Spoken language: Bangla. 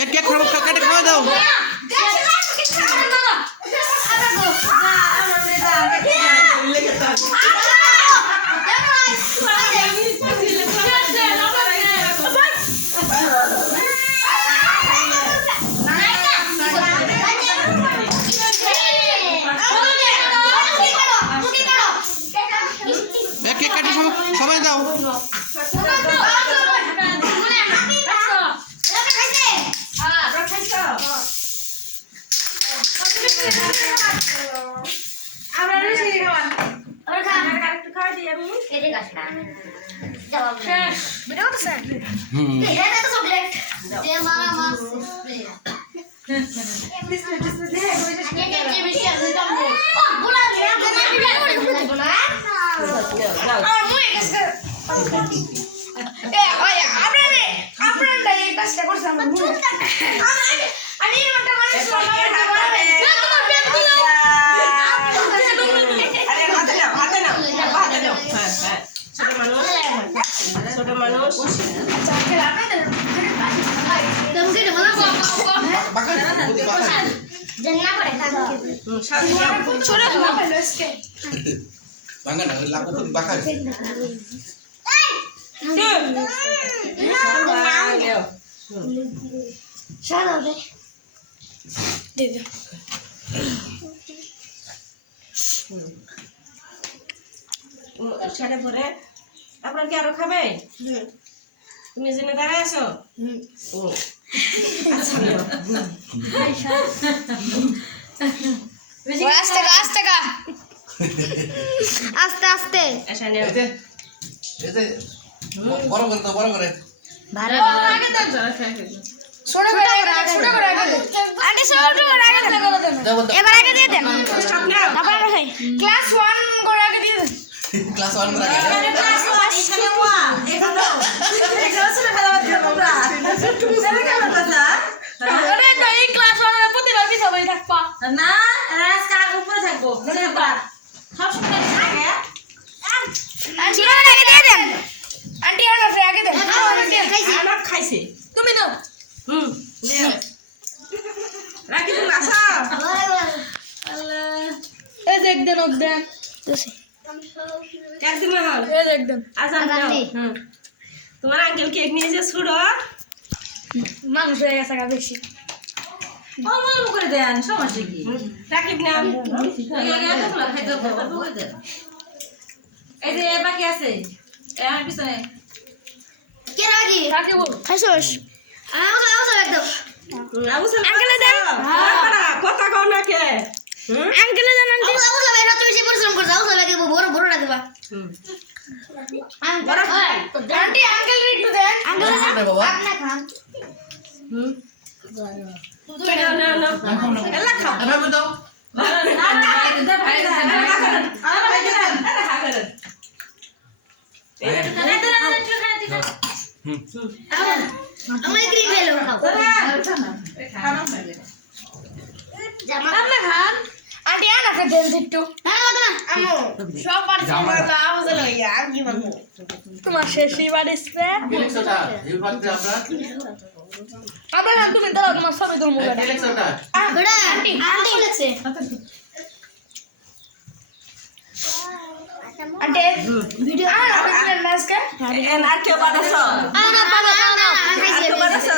কেক কেটে খাওয়া দাও। কেক কাটে সবাই দাও। ছোট মানুষ সাড়ে পরে আপনার কি আরো খাবে? তুমি জেনে দাঁড়ায় আছো? আস্তে আস্তে বড় করে দাও, বড় করে। এবার আগে দিয়ে দেন। ক্লাস 1 করে আগে দিয়ে দেন। ক্লাস 1 করে আগে। না উপরে থাকবো আগে দিয়ে দেন। আন্টি আগে দেন। খাইছে তুমি দাও রাখি তুমি আসা এই দেখ দেন দেন একদিন হল এই দেখ দেন। আজান দাও তোমার আঙ্কেল কেক নিয়ে যে ছুড়ো মানুষ হয়ে গেছে বেশি অল্প করে দেন সমস্যা কি রাখিব না এই যে বাকি আছে আমার পিছনে কে রাখিব খাইছস একদম আঙ্কেলে দেন কথা কও না কে আঙ্কেলে দেন আন্টি এরা তো বেশি পরিশ্রম করছে আগে বড় বড়টা দিবা আন্টি আঙ্কেল একটু দেন আঙ্কেল বাবা আপনি খান এলা খাও এভাবে দাও। আমি ক্রিম ফেলো খাও আপনি খান আন্টি আনা কে দেন একটু আমো সব পারছি না আওয়াজ লইয়া আর কি বলবো তোমার শেষই বাড়িছে এলেক্সটা এই পাত্রে আমরা আবার আন্টি তুমি দাও তোমার সবই তোর মুখে এলেক্সটা বড়া আন্টি আন্টি লাগছে আন্টি ভিডিও আর আপনার নাচকে আর কেউ বানাছো না খাইছে